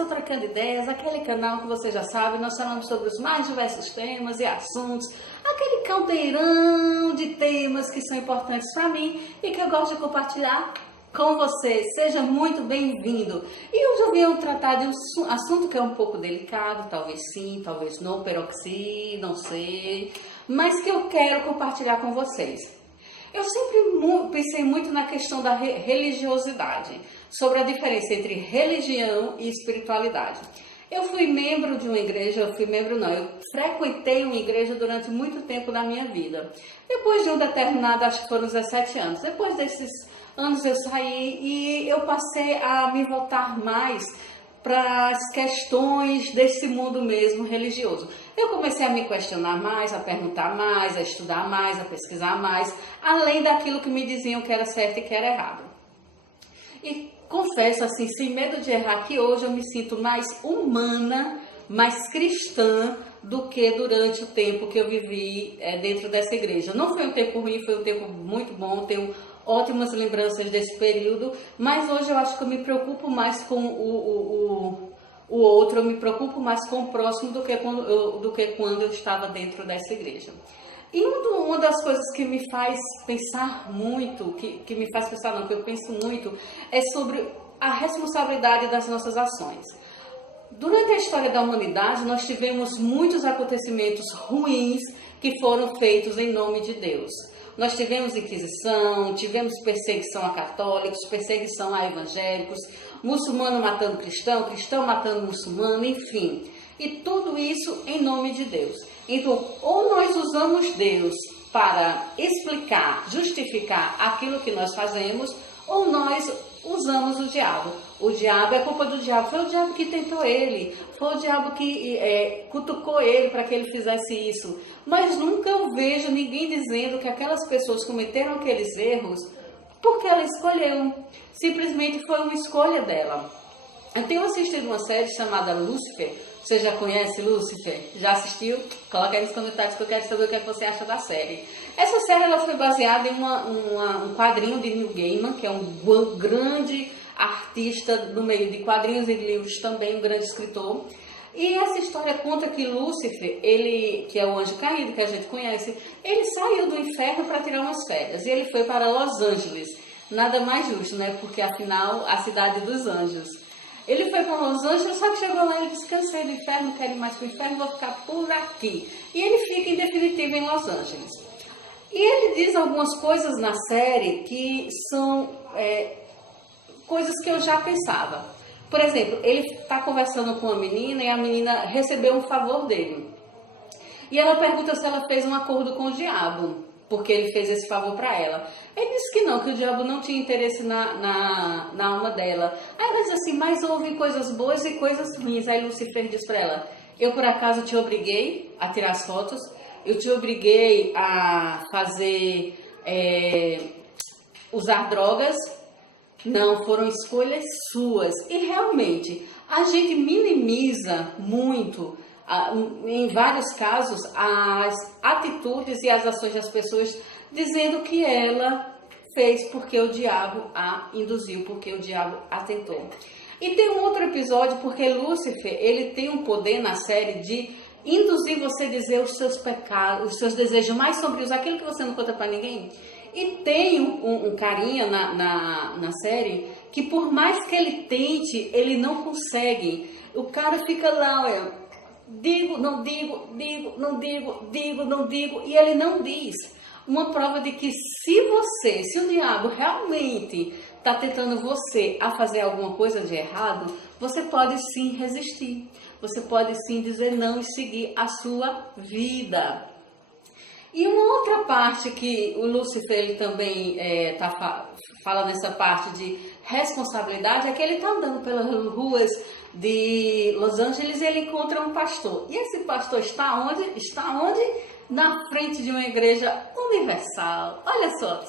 ao Trocando Ideias, aquele canal que você já sabe, nós falamos sobre os mais diversos temas e assuntos, aquele caldeirão de temas que são importantes para mim e que eu gosto de compartilhar com você. Seja muito bem-vindo. E hoje eu venho tratar de um assunto que é um pouco delicado, talvez sim, talvez não, peroxi, não sei, mas que eu quero compartilhar com vocês. Eu sempre pensei muito na questão da religiosidade, sobre a diferença entre religião e espiritualidade. Eu fui membro de uma igreja, eu frequentei uma igreja durante muito tempo da minha vida. Depois de um determinado, acho que foram 17 anos, depois desses anos eu saí e eu passei a me voltar mais para as questões desse mundo mesmo religioso. Eu comecei a me questionar mais, a perguntar mais, a estudar mais, a pesquisar mais, além daquilo que me diziam que era certo e que era errado. E confesso assim, sem medo de errar, que hoje eu me sinto mais humana, mais cristã do que durante o tempo que eu vivi dentro dessa igreja. Não foi um tempo ruim, foi um tempo muito bom, tenho ótimas lembranças desse período, mas hoje eu acho que eu me preocupo mais com o outro, eu me preocupo mais com o próximo do que quando eu estava dentro dessa igreja. E uma das coisas que me faz pensar muito, que me faz pensar não, que eu penso muito, é sobre a responsabilidade das nossas ações. Durante a história da humanidade, nós tivemos muitos acontecimentos ruins que foram feitos em nome de Deus. Nós tivemos Inquisição, tivemos perseguição a católicos, perseguição a evangélicos, muçulmano matando cristão, cristão matando muçulmano, enfim. E tudo isso em nome de Deus. Então, ou nós usamos Deus para explicar, justificar aquilo que nós fazemos, ou nós usamos o diabo. O diabo é culpa do diabo, foi o diabo que tentou ele, foi o diabo que cutucou ele para que ele fizesse isso. Mas nunca eu vejo ninguém dizendo que aquelas pessoas cometeram aqueles erros porque ela escolheu. Simplesmente foi uma escolha dela. Eu tenho assistido uma série chamada Lúcifer. Você já conhece Lúcifer? Já assistiu? Coloca aí nos comentários que eu quero saber o que é que você acha da série. Essa série ela foi baseada em um quadrinho de Neil Gaiman, que é um grande artista no meio de quadrinhos e livros, também um grande escritor. E essa história conta que Lúcifer, ele, que é o anjo caído que a gente conhece, ele saiu do inferno para tirar umas férias e ele foi para Los Angeles. Nada mais justo, né? Porque afinal, a cidade dos anjos. Ele foi para Los Angeles, só que chegou lá e disse: cansei do inferno, não quero ir mais para o inferno, vou ficar por aqui. E ele fica em definitivo em Los Angeles. E ele diz algumas coisas na série que são coisas que eu já pensava. Por exemplo, ele está conversando com uma menina e a menina recebeu um favor dele. E ela pergunta se ela fez um acordo com o diabo, porque ele fez esse favor para ela. Ele disse que não, que o diabo não tinha interesse na alma dela. Aí ela diz assim: mas houve coisas boas e coisas ruins. Aí Lúcifer diz para ela: eu por acaso te obriguei a tirar as fotos? Eu te obriguei a fazer, usar drogas? Não, foram escolhas suas. E realmente, a gente minimiza muito, em vários casos, as atitudes e as ações das pessoas, dizendo que ela fez porque o diabo a induziu, porque o diabo a tentou. E tem um outro episódio, porque Lúcifer, ele tem um poder na série de induzir você a dizer os seus pecados, os seus desejos mais sombrios, aquilo que você não conta para ninguém. E tem um carinha na série que, por mais que ele tente, ele não consegue. O cara fica lá, olha, digo, não digo, digo, não digo, digo, não digo, e ele não diz. Uma prova de que se o diabo realmente está tentando você a fazer alguma coisa de errado, você pode sim resistir. Você pode sim dizer não e seguir a sua vida. E uma outra parte que o Lúcifer ele também fala nessa parte de responsabilidade é que ele está andando pelas ruas de Los Angeles e ele encontra um pastor. E esse pastor está onde? Está onde? Na frente de uma igreja universal. Olha só.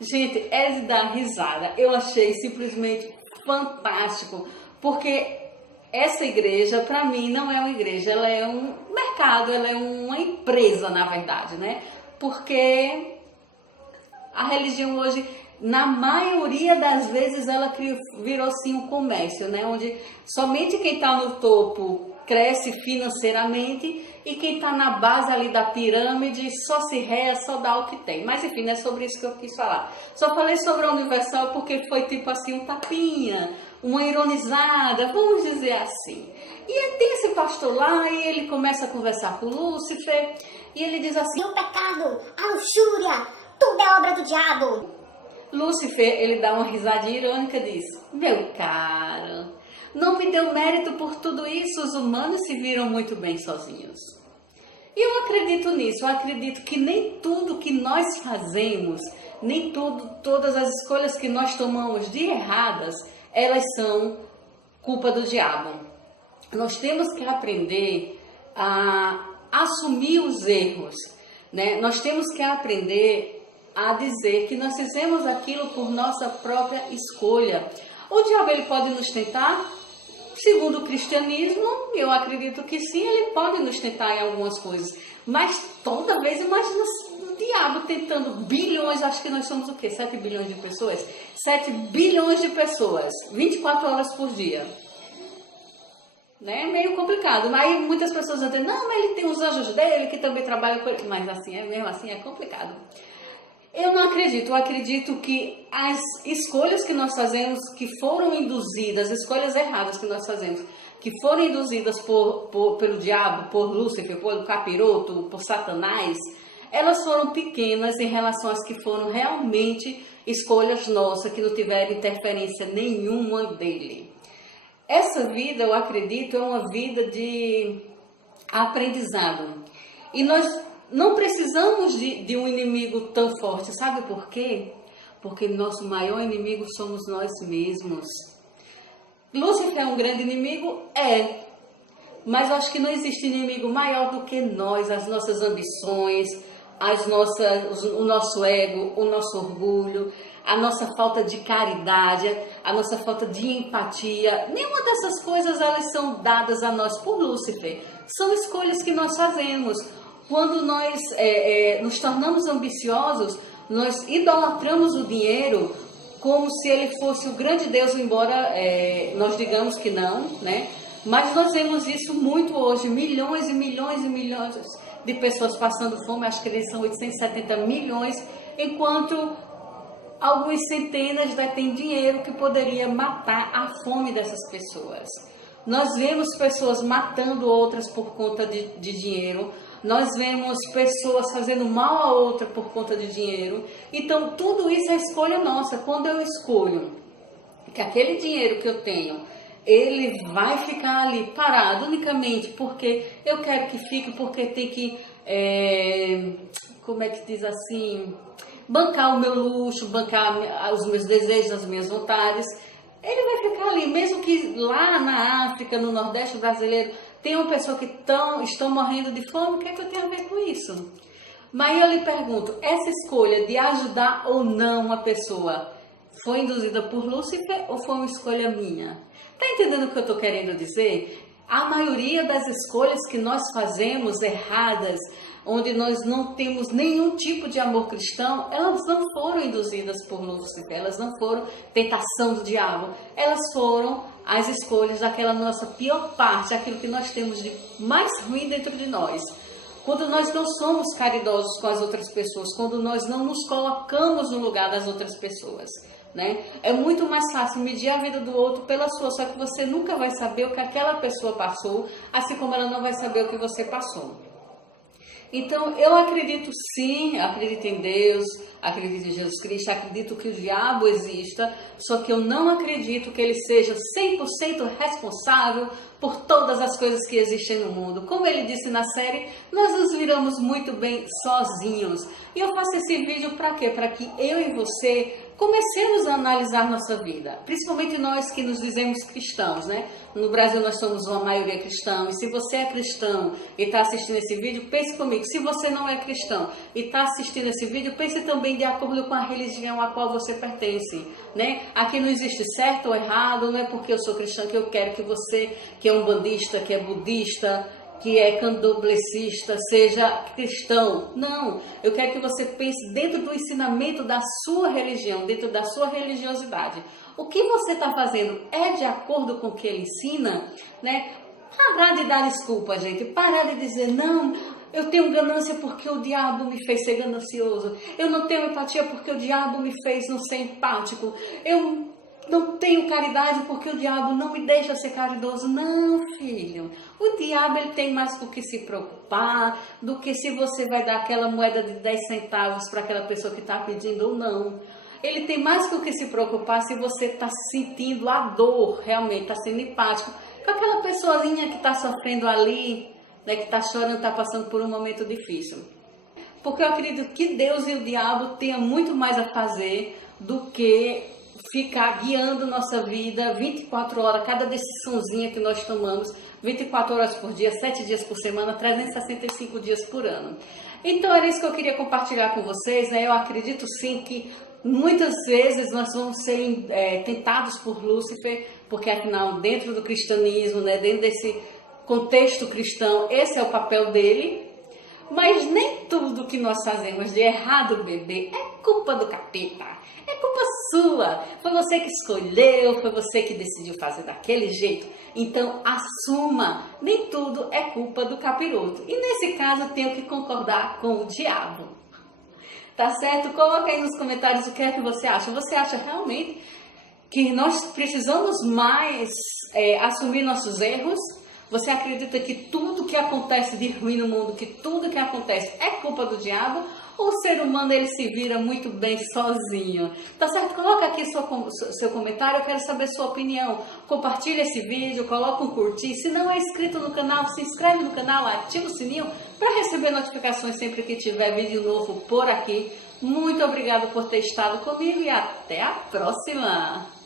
Gente, é de dar risada. Eu achei simplesmente fantástico, porque essa igreja, para mim, não é uma igreja, ela é um mercado, ela é uma empresa, na verdade, né? Porque a religião hoje, na maioria das vezes, ela virou sim um comércio, né? Onde somente quem está no topo cresce financeiramente e quem está na base ali da pirâmide só se reza, só dá o que tem. Mas enfim, não é sobre isso que eu quis falar. Só falei sobre a Universal porque foi tipo assim um tapinha, uma ironizada, vamos dizer assim. E tem esse pastor lá e ele começa a conversar com Lúcifer e ele diz assim: o pecado, a luxúria, tudo é obra do diabo. Lúcifer, ele dá uma risadinha irônica e diz: meu caro, não me deu mérito por tudo isso, os humanos se viram muito bem sozinhos. E eu acredito nisso, eu acredito que nem tudo que nós fazemos, nem todas as escolhas que nós tomamos de erradas, elas são culpa do diabo. Nós temos que aprender a assumir os erros, né? Nós temos que aprender a dizer que nós fizemos aquilo por nossa própria escolha. O diabo, ele pode nos tentar? Segundo o cristianismo, eu acredito que sim, ele pode nos tentar em algumas coisas. Mas toda vez, imagina o diabo tentando bilhões, acho que nós somos o quê? 7 bilhões de pessoas? 7 bilhões de pessoas, 24 horas por dia. Né? Meio complicado, mas muitas pessoas vão dizer, não, mas ele tem os anjos dele que também trabalham com ele. Mas assim, mesmo assim é complicado. Eu não acredito, eu acredito que as escolhas que nós fazemos, que foram induzidas, escolhas erradas que nós fazemos, que foram induzidas pelo diabo, por Lúcifer, por capiroto, por Satanás, elas foram pequenas em relação às que foram realmente escolhas nossas, que não tiveram interferência nenhuma dele. Essa vida, eu acredito, é uma vida de aprendizado. E nós não precisamos de um inimigo tão forte, sabe por quê? Porque nosso maior inimigo somos nós mesmos. Lúcifer é um grande inimigo? É. Mas eu acho que não existe inimigo maior do que nós, as nossas ambições, o nosso ego, o nosso orgulho, a nossa falta de caridade, a nossa falta de empatia. Nenhuma dessas coisas elas são dadas a nós por Lúcifer. São escolhas que nós fazemos. Quando nós nos tornamos ambiciosos, nós idolatramos o dinheiro como se ele fosse o grande Deus, embora nós digamos que não, né? Mas nós vemos isso muito hoje, milhões e milhões e milhões de pessoas passando fome, acho que eles são 870 milhões, enquanto algumas centenas detêm dinheiro que poderia matar a fome dessas pessoas. Nós vemos pessoas matando outras por conta de dinheiro. Nós vemos pessoas fazendo mal a outra por conta de dinheiro. Então, tudo isso é escolha nossa. Quando eu escolho que aquele dinheiro que eu tenho, ele vai ficar ali parado unicamente porque eu quero que fique, porque tem que, como é que diz assim, bancar o meu luxo, bancar os meus desejos, as minhas vontades. Ele vai ficar ali, mesmo que lá na África, no Nordeste brasileiro, tem uma pessoa que estão morrendo de fome, o que é que eu tenho a ver com isso? Mas eu lhe pergunto, essa escolha de ajudar ou não uma pessoa foi induzida por Lúcifer ou foi uma escolha minha? Tá entendendo o que eu estou querendo dizer? A maioria das escolhas que nós fazemos erradas, onde nós não temos nenhum tipo de amor cristão, elas não foram induzidas por Lúcifer, elas não foram tentação do diabo, elas foram as escolhas daquela nossa pior parte, aquilo que nós temos de mais ruim dentro de nós. Quando nós não somos caridosos com as outras pessoas, quando nós não nos colocamos no lugar das outras pessoas, né? É muito mais fácil medir a vida do outro pela sua, só que você nunca vai saber o que aquela pessoa passou, assim como ela não vai saber o que você passou. Então, eu acredito sim, acredito em Deus, acredito em Jesus Cristo, acredito que o diabo exista, só que eu não acredito que ele seja 100% responsável por todas as coisas que existem no mundo. Como ele disse na série, nós nos viramos muito bem sozinhos. E eu faço esse vídeo para quê? Para que eu e você comecemos a analisar nossa vida, principalmente nós que nos dizemos cristãos, né? No Brasil nós somos uma maioria cristã, e se você é cristão e está assistindo esse vídeo, pense comigo. Se você não é cristão e está assistindo esse vídeo, pense também de acordo com a religião a qual você pertence, né? Aqui não existe certo ou errado, não é porque eu sou cristã que eu quero que você, que é umbandista, que é budista, que é candomblessista, seja cristão. Não, eu quero que você pense dentro do ensinamento da sua religião, dentro da sua religiosidade. O que você está fazendo é de acordo com o que ele ensina, né? Parar de dar desculpa, gente. Parar de dizer, não, eu tenho ganância porque o diabo me fez ser ganancioso. Eu não tenho empatia porque o diabo me fez não ser empático. Eu não tenho caridade porque o diabo não me deixa ser caridoso. Não, filho. O diabo ele tem mais com o que se preocupar do que se você vai dar aquela moeda de 10 centavos para aquela pessoa que está pedindo ou não. Ele tem mais com o que se preocupar se você está sentindo a dor, realmente, está sendo empático com aquela pessoinha que está sofrendo ali, né, que está chorando, está passando por um momento difícil. Porque eu acredito que Deus e o diabo tenham muito mais a fazer do que ficar guiando nossa vida 24 horas, cada decisãozinha que nós tomamos, 24 horas por dia, 7 dias por semana, 365 dias por ano. Então era isso que eu queria compartilhar com vocês, né? Eu acredito sim que muitas vezes nós vamos ser tentados por Lúcifer, porque afinal dentro do cristianismo, né, dentro desse contexto cristão, esse é o papel dele. Mas nem tudo que nós fazemos de errado, bebê, é culpa do capeta. É culpa sua. Foi você que escolheu, foi você que decidiu fazer daquele jeito. Então, assuma. Nem tudo é culpa do capiroto. E nesse caso, eu tenho que concordar com o diabo. Tá certo? Coloca aí nos comentários o que é que você acha. Você acha realmente que nós precisamos mais assumir nossos erros? Você acredita que tudo que acontece de ruim no mundo, que tudo que acontece é culpa do diabo? Ou o ser humano ele se vira muito bem sozinho? Tá certo? Coloca aqui seu comentário, eu quero saber sua opinião. Compartilha esse vídeo, coloca um curtir. Se não é inscrito no canal, se inscreve no canal, ativa o sininho para receber notificações sempre que tiver vídeo novo por aqui. Muito obrigada por ter estado comigo e até a próxima!